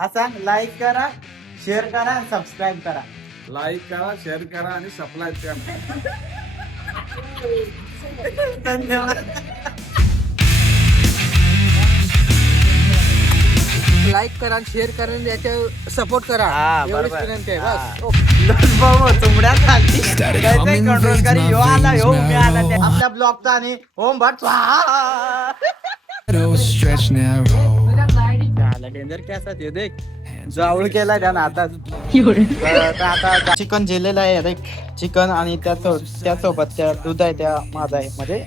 असा लाईक करा, शेअर करा आणि सबस्क्राईब करा. लाईक करा, शेअर करा आणि सबस्क्राईब करा. धन्यवाद. लाईक करा, शेअर करा आणि याच्या सपोर्ट करा. हा, एवढीच बरोबर. विनंती आहे. हा. बस. भाऊ चुमड्या खाली कंट्रोल करी. ह्यो आला, ह्यो मी आला. आपल्या ब्लॉगचा आणि ओम भट डेंजर कॅसा ते देख जावळ केलाय त्यानं आता. आता चिकन झेलेलं आहे देख. चिकन आणि त्यासोबत त्या दूध आहे त्या माझा आहे मध्ये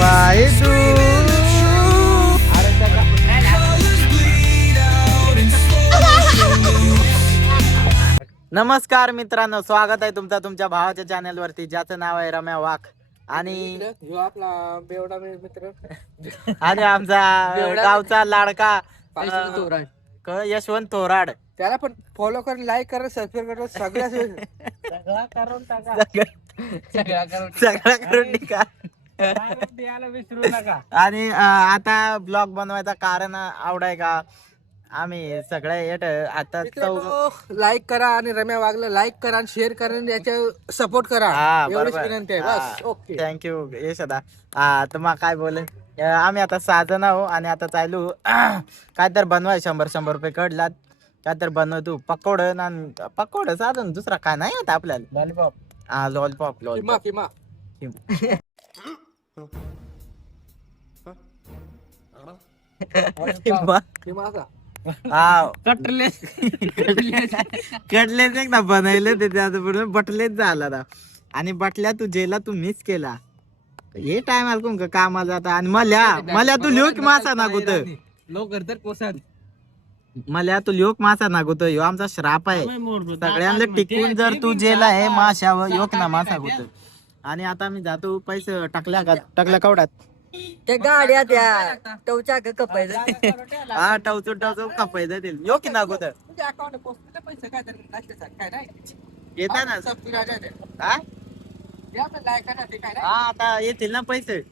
बाई तू. अरे नमस्कार मित्रांनो, स्वागत आहे तुमचा तुमच्या भावाच्या चॅनल वरती, ज्याचं नाव आहे रम्या वाघ. आणि ह्यो आपला बेवडा मित्र आणि आमचा गावचा लाडका यशवंत थोराड. त्याला पण फॉलो करा, लाईक करा, सबस्क्राईब करा. सगळ्या करून टाका. सगळं करून टाका. विसरू नका. आणि आता ब्लॉग बनवायचं कारण आवडाय का, आम्ही सगळे आता लाईक करा आणि रम्या वागला लाईक करा आणि शेअर करा आणि याच्या सपोर्ट करा. एवढीच विनंती आहे. बस. Okay, thank you Yashada. तर मग काय बोले, आम्ही आता 6 जण आहो आणि आता चालू काय तर बनवाय. 100 रुपये कडलात काय तर बनव तू. पकोड साधन दुसरा काय नाही आता आपल्याला. लॉलीपॉप. हा लॉलीपॉप. किमा किमा किमा असा. हा कडलेच एकदा बनवले ते त्याचं बटलेच झाला ना. आणि बटल्या तू जेला तू मिस केला हे टाइम आलकून का कामाला जाता. आणि मला तू लिहू मासा नागोत लवकर तर पोसाद. मला तू लिहूक मासा नागोत. ह्यो आमचा श्राप आहे सगळ्यांना टिकून. जर तू जेला आहे माशावर योग ना मासा गोत. आणि आता मी जातो पैसे टाकल्या कवड्यात त्या गाड्या त्या टवच्या कपायचं. हा टवचो कापाय जातील यो की नागोत पैसे काय येता ना. हा आता येतील ना पैसे.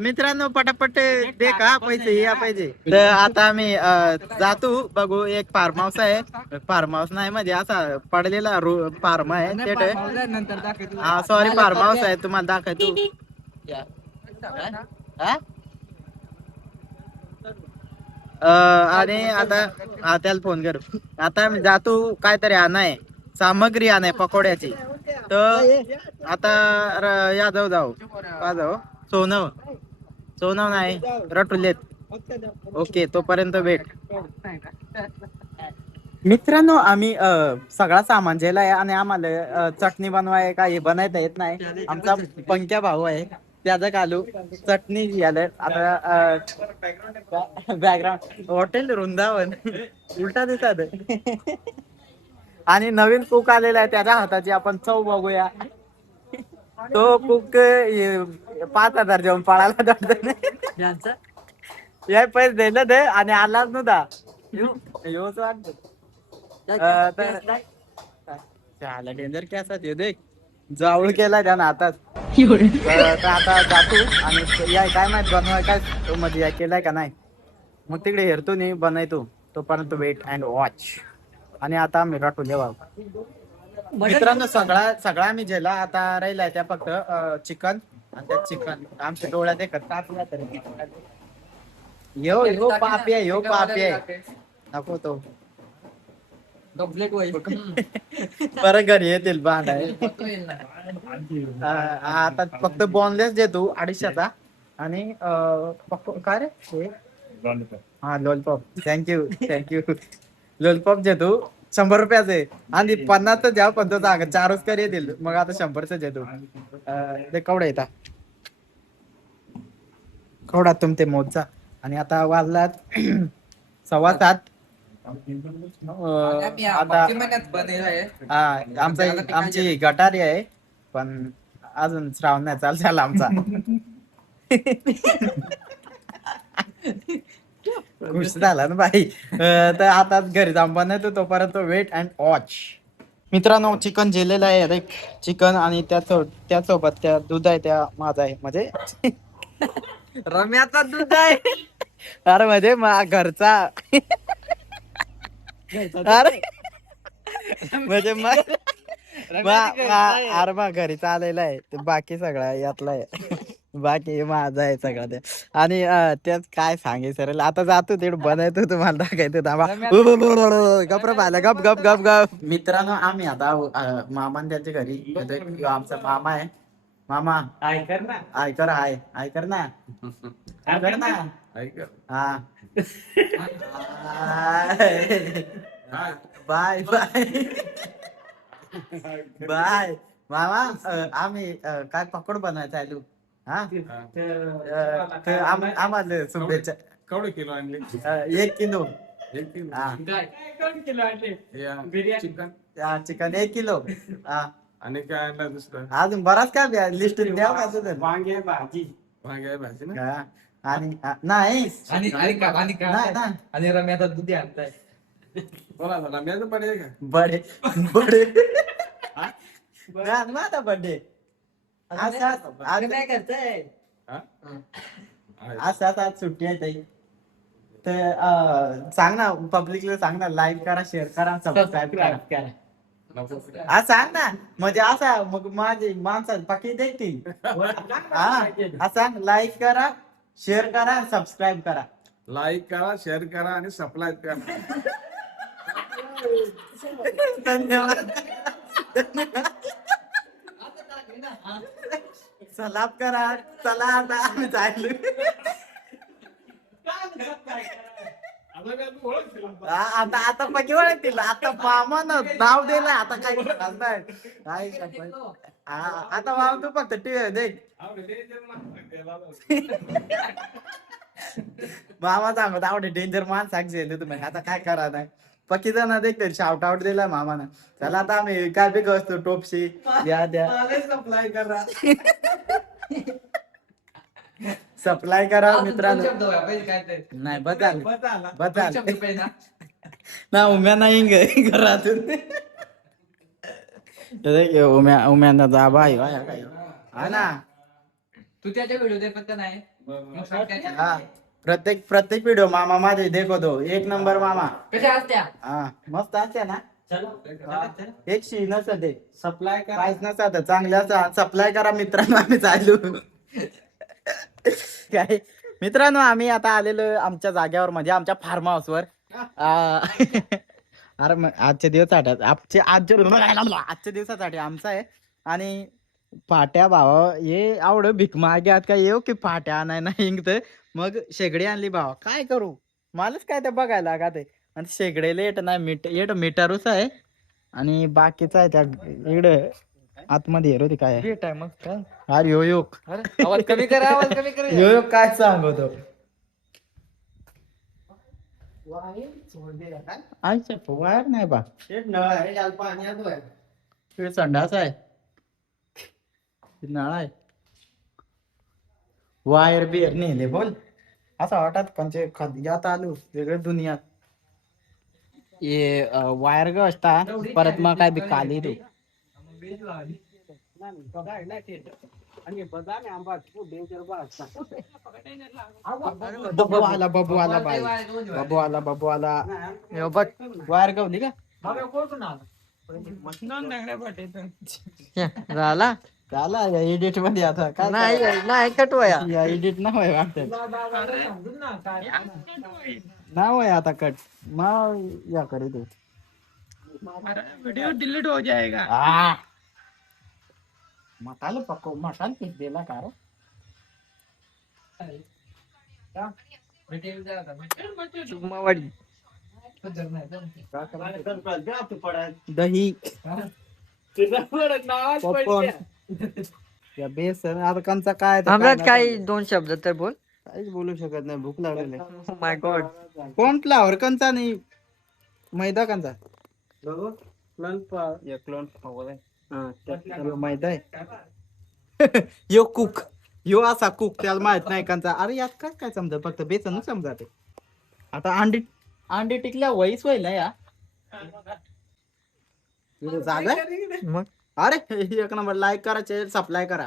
मित्रांनो पटापट दे का पैसे या पाहिजे. तर आता आम्ही जातो बघू. एक फार्म हाऊस आहे. फार्म हाऊस नाही म्हणजे असा पडलेला फार्म आहे. हा सॉरी फार्म हाऊस आहे. तुम्हाला दाखवतो. आणि आता त्याला फोन कर. आता आम्ही जातो काहीतरी आणाय सामग्री आणाय पकोड्याची. तर आता यादव जाऊ सोनव नाही रटुलेत. ओके तोपर्यंत वेट. मित्रांनो आम्ही सगळा सामान जेला आहे आणि आम्हाला चटणी बनवाय का हे बनायला येत नाही. आमचा पंक्या भाऊ आहे त्याचं कालू चटणी झालं. आता बॅकग्राऊंड हॉटेल वृंदावन उलटा दिसत. आणि नवीन कुक आलेला आहे त्याच्या हाताची आपण चव बघूया. तो कुक 5,000 जेवण पळाला जातो. या पैसे दिलं दे आणि आलाच नव्हता योच वाटत. डेंजर कॅसा ते देख जावळ केला त्यानं आताच. तर आता जातो आणि या काय माहित बनवाय काय तो मध्ये या केलाय का नाही. मग तिकडे हेरतो नाही बनायतो तोपर्यंत वेट अँड वॉच. आणि आता आम्ही राठू देवा. मित्रांनो सगळा आम्ही जेला आता राहिलाय त्या फक्त चिकन. आणि त्या चिकन आमच्या डोळ्यात एकच टाकला तरी यो पापी आहे नको तो बरं घरी येतील भांडाय. आता फक्त बॉनलेस देतो 250चा. आणि काय रे हा लॉलीपॉप. थँक्यू लॉलीपॉप देतो 100 रुपयाचे. आणि 50च द्या पण तो 4च कर येतील. मग आता 100च देतो. ते कवडा येतात कवडा तुमचे मोजचा. आणि आता वाजलात 7:15. आता आमची गटारी आहे पण अजून श्रावण नाही चाल झाला आमचा. खुश झाला ना बाई. तर आता घरी जाऊन बनवतो तोपर्यंत वेट अँड वॉच. मित्रांनो चिकन जेलेलं आहे. चिकन आणि त्यासोबत त्या दूध आहे त्या माझा आहे म्हणजे रम्याचा दूध आहे. अरे म्हणजे घरचा अरे म्हणजे अरे मग घरी चाललेला आहे ते बाकी सगळं यातला आहे बाकी माझा आहे सगळं ते आणि त्यात काय सांगे सर आता जातो ते बनायचो तुम्हाला दाखायचं गप आला गप गप गप गप मित्रांनो आम्ही आता मामा त्याच्या घरी येतोय. आमचा मामा आहे. मामा ऐकर ना ऐकर ना ऐकर ना ऐक हा बाय बाय बाय मामा आम्ही काय पकोड बनवायचं आलू हा आम्हाला शुभेच्छा. केवढे किलो आणले 1 किलो 1 किलो हा चिकन चिकन 1 किलो हा आणि काय आणलं दुसरं अजून बराच काय लिस्ट द्या वांगे भाजी ना हा आणि नाही आणि रम्या आता दुधी आणताय बोला रम्याचं पण आहे का बडे बडे माझा बर्थडे काय करताय हा? आज सुट्टी आहे ताई तर सांग ना पब्लिकला सांग ना लाईक करा शेअर करा सबस्क्राईब करा आज सांग ना म्हणजे असा मग माझी माणसं पक्की देतील हा सांग लाईक करा शेअर करा सबस्क्राईब करा लाईक करा शेअर करा आणि सप्लाय करा धन्यवाद सलाप करा चला आता आम्ही जायलो आता आता पक्की ओळखतील आता मामानं नाव दिलं आता काय आता मामा तू फक्त टीव्ही देख मामा सांगत आवडे डेंजर माणसाक झेल तुम्ही आता काय करा नाही पक्की जण देखते शाउट आउट दिला मामानं चला आता आम्ही काय बी असतो टोपशी द्या सप्लाय करा सप्लाय करा मित्रांनो नाही बदल ना उम्या नाही घरातून उम्याना जा बाई हा ना तू त्याच्या व्हिडिओ दे फक्त नाही हा प्रत्येक व्हिडिओ मामा माझे देखो 1 नंबर मामा कशा असत्या हा मस्त असते ना एक शी नसत सप्लाय काहीच नसत चांगल्या सप्लाय करा मित्रांनो आम्ही चालू काय मित्रांनो आम्ही आता आलेलो आमच्या जाग्यावर म्हणजे आमच्या फार्म हाऊसवर अरे आजच्या दिवसासाठी आजच्या दिवसासाठी आमचा आहे आणि फाट्या भावा हे आवड भीक माग्यात काय येऊ की फाट्या आणाय नाही इंगत मग शेगडी आणली भावा काय करू मलाच काय ते बघायला का ते आणि शेगडीला येत नाही मीटरच आहे आणि बाकीचं आहे त्या इकडे आतमध्ये हेरो काय भेट आहे मग काय अरे यो आवाज कमी कर आवाज कमी कर यो काय सांगतो वायर नाही बा संडास आहे नळ आहे वायर बियर नेले बोल असं वाटत कंचे यात आलो वेगळ्या दुनियात ये वायर ग असता परत मग काय बी काली तू बबू आला बघ वायर गवली का झाला झाला या एडिट मध्ये आता काय नाही कटवाया या एडिट ना होय वाटत ना होय आता कट मग या करे तू वीडियो डिलीट हो जाएगा मसाला पको मसाला पीस दिला का दही बेसन आता कंचा काय सम्राट काही 2 शब्द तर बोल काहीच बोलू शकत नाही भूक लागलेली माय गॉड कोण फ्लावर कंचा नाही मैदा कंचा मैदा आहे यो कुक यो असा कुक त्याला माहित नाही कंचा अरे यात काय काय समजा फक्त बेसन समजा ते आता अंडी टिकल्या वहीच होईल ना या जागा मग अरे 1 नंबर लाईक करा सप्लाय करा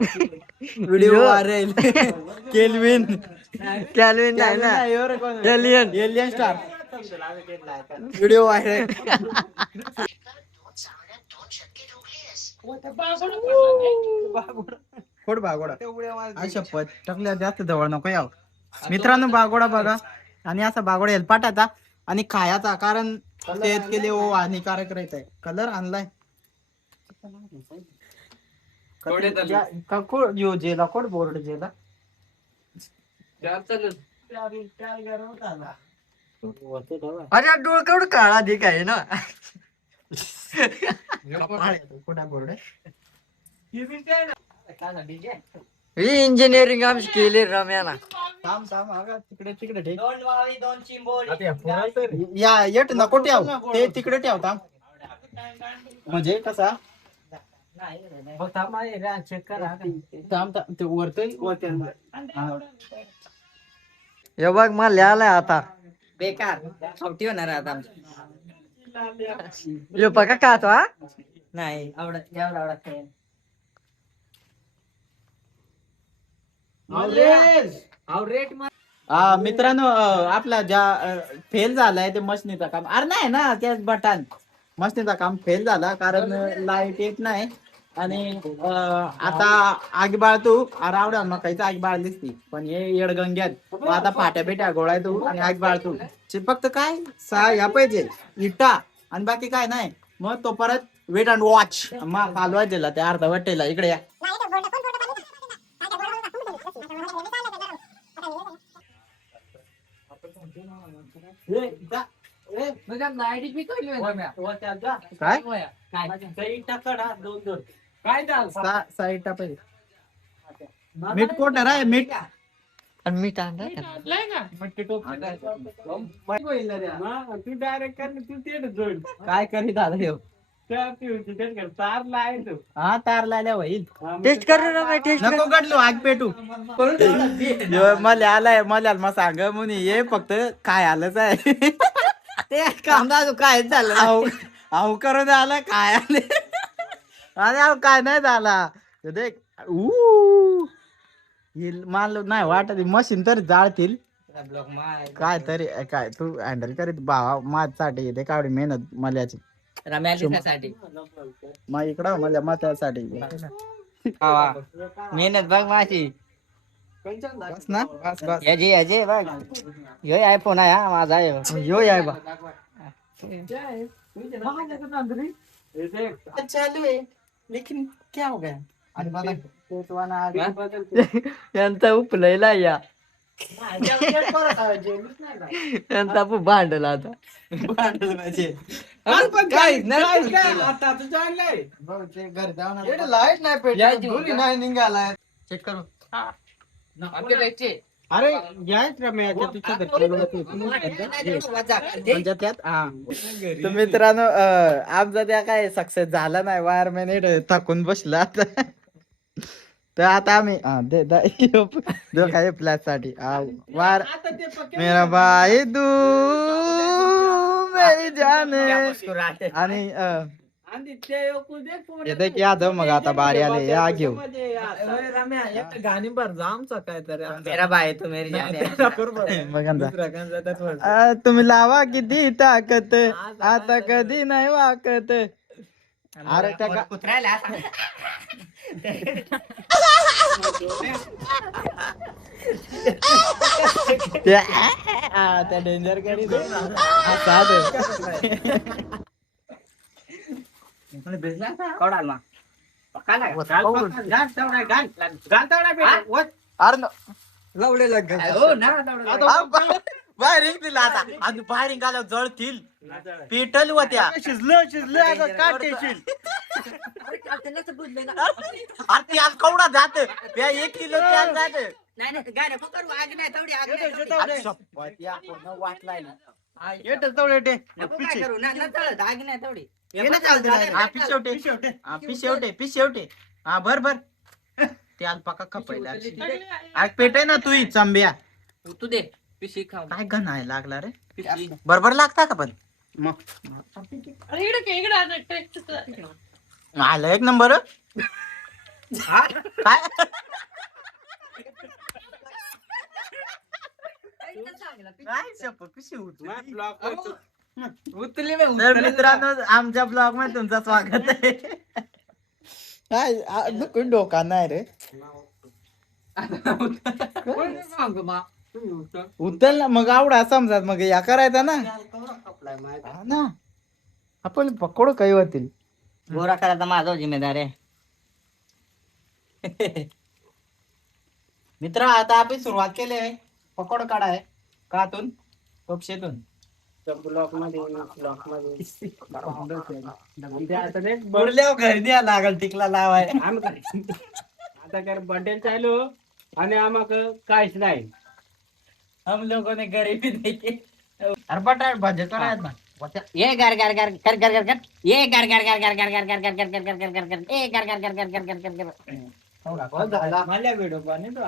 व्हिडिओ वायरल केल्विन कॅल्विन नाही ना alien alien star video viral खोड बागोडा आई शपथ टाकल्या जास्त जवळ नको याव मित्रांनो बागोडा बघा आणि असा बागोडा हेलपाटाचा आणि खायाचा कारण सेहत के लिए वो हानिकारक रहता है कलर आणलाय यो जेला कोड बोर्ड जेला अरे डोळकड काळा दिक आहे ना कोणा बोर्ड इंजिनिअरिंग आम्ही केली रम्याना थांब थांब तिकडे तिकडे ठेव या येट नको ठेव ते तिकडे ठेव थांब म्हणजे कसा थांब ते वरतोय हे बघ मला लिहायलाय आता बेकार खावटी होणार आता यो बघा का तो हा नाही आवडत एवढा आवडत मित्रांनो आपला ज्या फेल झालाय ते मशनीचा काम अरे नाही ना त्याच बटन मशनीचा काम फेल झाला कारण लाईट येत नाही आणि आता आगी बाळतो आवड्या मकाईचा आगी बाळ दिसती पण हे येडगंग्यात आता फाट्या बिट्या गोळाय तू आणि आगी बाळतो फक्त काय या पाहिजे इटा आणि बाकी काय नाही मग तो परत वेट अँड वॉच मग कालवा दिला त्या अर्धा वाटेला इकडे या काय साईड टाकाय मीठ कोट आहे मीठ आणि मीठ आणलं काय करीत आला ह्यो? हा तार लायल्या होईल टेस्ट कर ना मी टेस्ट नको गडलो आग पेटू मला आलाय मला सांग मुनी ये फक्त काय आलंच आहे ते काम काय झालं अहो करून आला काय आले अरे अहो काय नाही झाला देख मला नाही वाटत मशीन तरी जाळतील काय तरी काय तू हँडल करीत भावा माझ्यासाठी येते कावडी मेहनत मल्याची रम्यासाठी मग इकडं मला माझ्यासाठी मेहनत बघ माझी बस ना बस बस याजी याजी बघ यो आयफोन आहे हा माझा आहे यो आहे बा चालू है लेकिन क्या हो गया आणि बघा यांचा उपलयला या यांचा भांडला आता लाईट नाही पेटली नाही निघालाय चेक करू अरे याच त्यात हा तर मित्रांनो आमचा त्या काय सक्सेस झाला नाही वायरमॅन थकून बसला आता तर आता आम्ही काय फ्लॅश साठी वार मेरा भाई तू मेरी जान आणि येते की यादव मग आता बारी आले या घेऊ गाणी भर जा आमचं काय तरी मेरा बाय तू मेरी तुम्ही लावा किती ताकत आता कधी नाही वाकत अरे त्या कुत्र्याला त्या डेंजर कडे बाहेर दिला आता आणि बाहेर निघाल्यावर जळतील पेटल होत्या शिजलं आता काटेशील अरे आज कवडा जात 1 किलो तेल जात वाटलाय पिशेवटे हा बर बर ते अल्पाका खपायला आग पेटे ना तू चंब्या तू दे पिशी खा काय गणाय लागला रे बरोबर लागता का पण मग आलं एक नंबर काय काय शपथ, कशी उठली? उतरली बे, तर उतरली. मित्रांनो आमच्या ब्लॉग मध्ये तुमचं स्वागत आहे. काय दुखून डोका नाही रे. कोण सांगतो मा? तुम्ही उतर. उचल ना मग आवडा समजा मग या करायचा ना. हा ना आपण पकडू काही होतील. गोरा करायचा माझा जिम्मेदार आहे. मित्र आता आपण सुरुवात केली आहे पकोड काढाय कातून टोपशेतून ब्लॉक मध्ये उरल्यावर घरी द्या लागल टिकला लावाय. आता कर बर्थडे चालू आणि आम्हाला काहीच नाही. हम लोगों ने गरीबी देखी. अरे बटाट भाजी करायचं ना. ये गर गर गर कर कर कर कर ये गर गर गर गर गर गर गर गर गर गर गर गर गर ये गर गर गर गर गर गर गर गर मला व्हिडिओ बने तो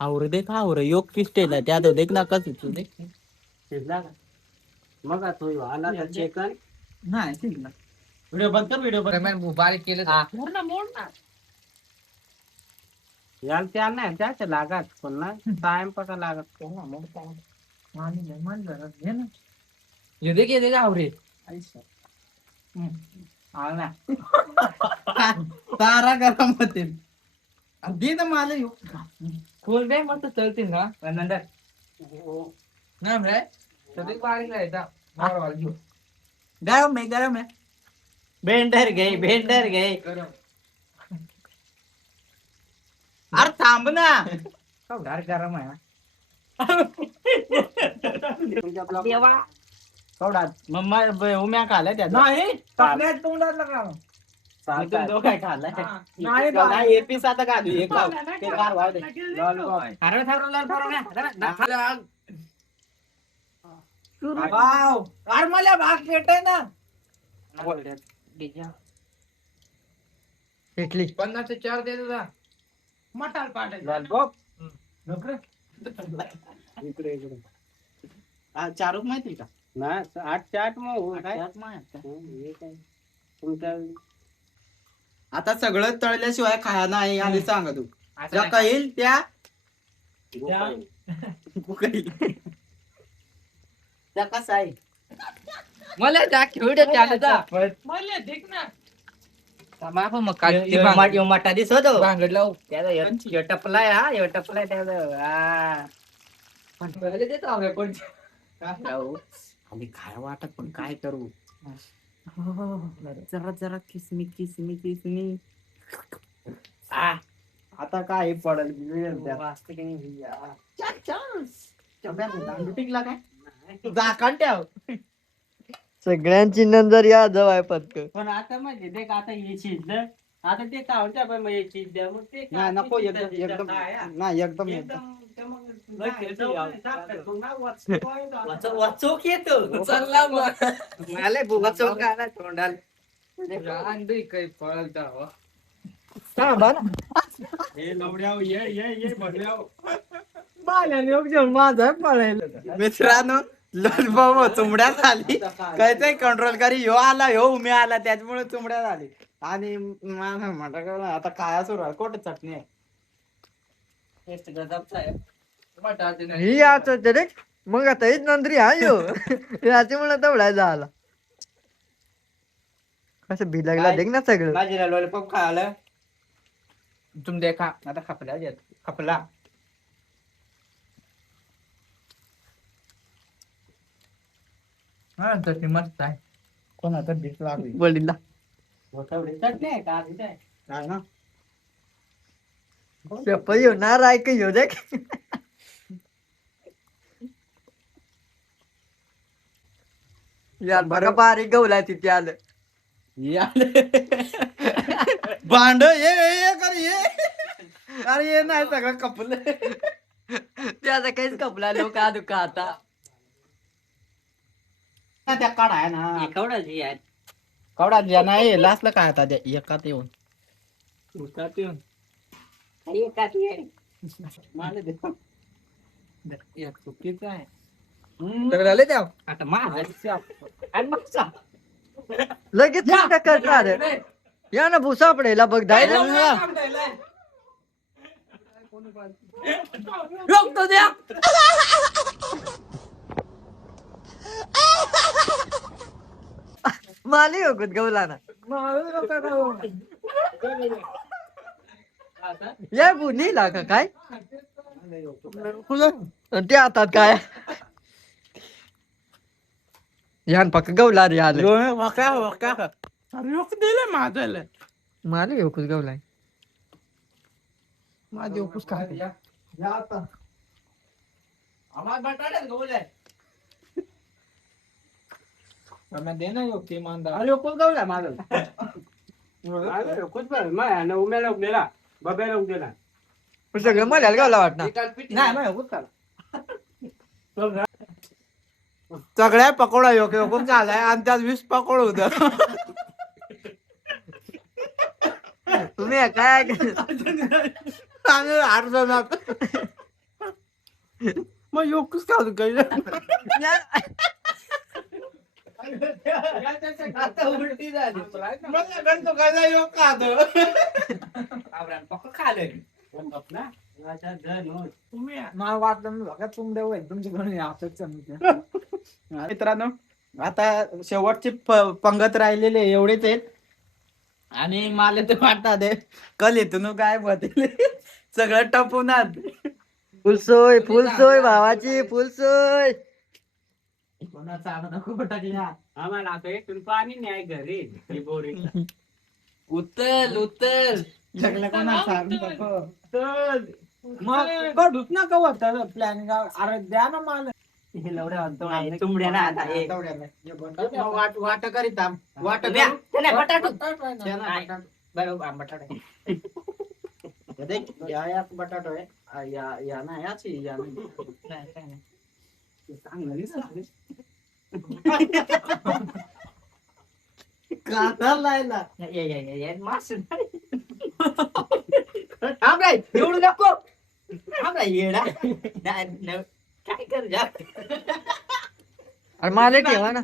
आवर देख आवर योग किस्टेल आहे त्यात देख ना कसं तू देख शिजला का? मग आता तो आला का चिकन नाही शिकला. व्हिडिओ बंद कर व्हिडिओ बंद. बारीक केलं याल त्या नाही त्याच लागत पण ना टाइम पका लागत ये आवरे तारा गरम होतील. दे ना मला येऊ. खोल दे मग चलतील ना नंतर नाही रे सगळी बारीक राहायचा गरम आहे गरम आहे. भेंडर गई भेंडर गई. अरे थांब ना. गरम आहे कवडा मम्मा उम्या खाल्ल्या त्या नाही तोंडात लगा काय खाल्लाय हे पीस आता घालू हे खाऊ ते गार व्हावं दे. वाव. अरे मला भाग भेटाय ना. भेटली 50 दे तुझा मटाल इकडे चारूक माहिती का ना 8 मग काय तुमच्या आता सगळं तळल्याशिवाय खाया नाही आणि सांगा तू ज्या काही येईल त्या त्या कसं आहे मला मटा दिसतो भांगड लावू त्याचा टपलाय हा ह्यो टपलाय त्याचा आणि काय वाटत पण काय करू. जरा जरा किसमी किसमी किसमी आता काय पडल टिकला काय झाकण ठेव. सगळ्यांची नजर या जवळ आहे पत्क. पण आता म्हणजे देख आता हे शिजलं आता ते कावच्या पण मग हे शिज द्या मग ते नाही नको एकदम एकदम नाही एकदम वाचोक येतो चला मग मला बुगा चौक आला तोंडाल अंडी काही पळता हे लवड्याव ये भरल्याव माझा पळायला. मित्रांनो लोलबाबा चुमड्या झाली काहीतरी कंट्रोल करी ह्यो आला ह्यो उमे आला त्याच्यामुळे चुमड्या झाली आणि म्हटलं आता काय सुरू आहे कोट चटणी आहे. ही आता रे मग आता हेच नंतरी हा यो याची मला तेवढा झाला कसं भी लागला देख ना सगळं. भाजीला लॉलीपॉप खायला तुम देखा आता खपला हा चटणी मस्त आहे कोणाचा भीक लागली वडीला चटणी आहे का काय ना सपई होणार आहे का यो देख यार बरं बारीक गवला तिथे आलं भांड ये कर ये अरे ये नाही सगळं कपलं त्याचा काहीच कपला लोक दुखा आता त्या काढ आहे ना केवढाची आहे कवडा ज्या नाही लासला काय आता त्या एकात येऊन चुकीचं आहे झाले त्या आता माझा लगेच करणार या ना भुसा पडेला बघ धायला रोखतो द्या माली हो गवला ना या बुनी लागा काय ते आता काय यान पक्क गवला रे आले माली हो कुछ गवला माझे उपस काय आम्हाला बटाटे गवले दे ना योग्य इमानदार अरे कोण गवला माझं सगळं मला गवला वाटणार नाही मग होत सगळ्या पकोडा योग्य हुकूम झालाय आणि त्यात 20 पकोड होत तुम्ही काय आणि अर्धनाथ मग योगच काढून काही आता उलटी झाली योग खात मला वाटलं मी बघा तुमच्या होईल तुमच्याकडून असंच मित्रांनो आता शेवटची पंगत राहिलेले एवढेच आहेत आणि मला तर वाटतात कल येतो काय बदल सगळं टपूनात फुलसोय भावाची फुलसोय कोणाचा नको टाकल्या आम्हाला आता एक पाणी न्याय घरी उतल सगळं कोणाचा नको मग कडूच ना कवत प्लॅनिंग अरे द्या ना मला हे लवड्या आणतो तुमड्या ना आता हे. वाट करीत वाट द्या. त्याला बटाटू बरोबर बटाटा या बटाटो आहे या ना याची या कांदा लायला एवढं नको येडा काय कर जा अरे मला ठेवा ना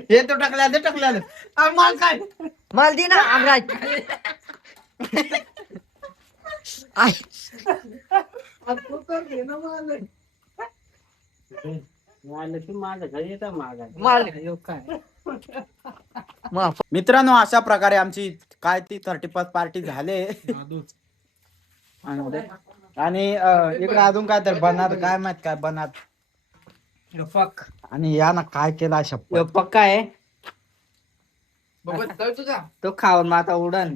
हे तो टाकल्या माल काय माल दे ना आमराज आय माल माफ मित्रांनो अशा प्रकारे आमची काय ती 31 पार्टी झाले आणि इकडे अजून काय तर बनात काय माहित काय बनात फक आणि या ना काय केला शप्पथ पक्का आहे तुझा तो खाऊन मग आता उडन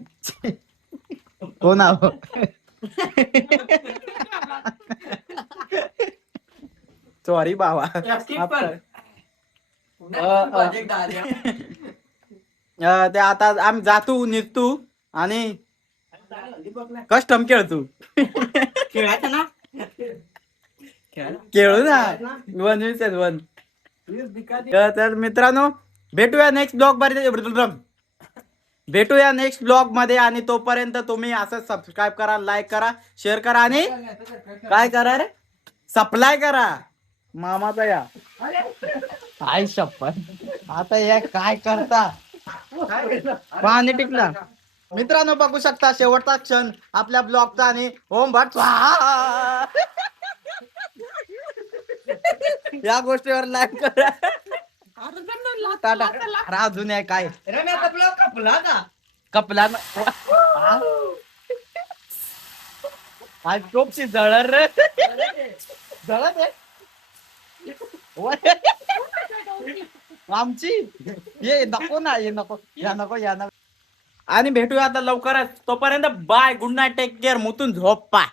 कोण आहो सॉरी बाबा ते आता आम्ही जातो निघतो आणि कस्टम खेळतो खेळायचं ना खेळू ना 1v1 तर मित्रांनो भेटूया नेक्स्ट ब्लॉग मध्ये आणि तोपर्यंत तुम्ही असं सबस्क्राईब करा लाईक करा शेअर करा आणि काय करा रे सप्लाय करा मामाचा या आई शपथ आता या काय करता पाणी टिकला मित्रांनो बघू शकता शेवटचा क्षण आपल्या ब्लॉगचा आणि ओम भट स्वाहा. या गोष्टीवर लाईक करा टाटा. अरे अजून आहे काय कपला ना आज टोपची जळर रे जळत आहे आमची ये नको ना ये नको या नको या नको आणि भेटूया आता लवकरच तोपर्यंत bye good night take care मुतून झोप पा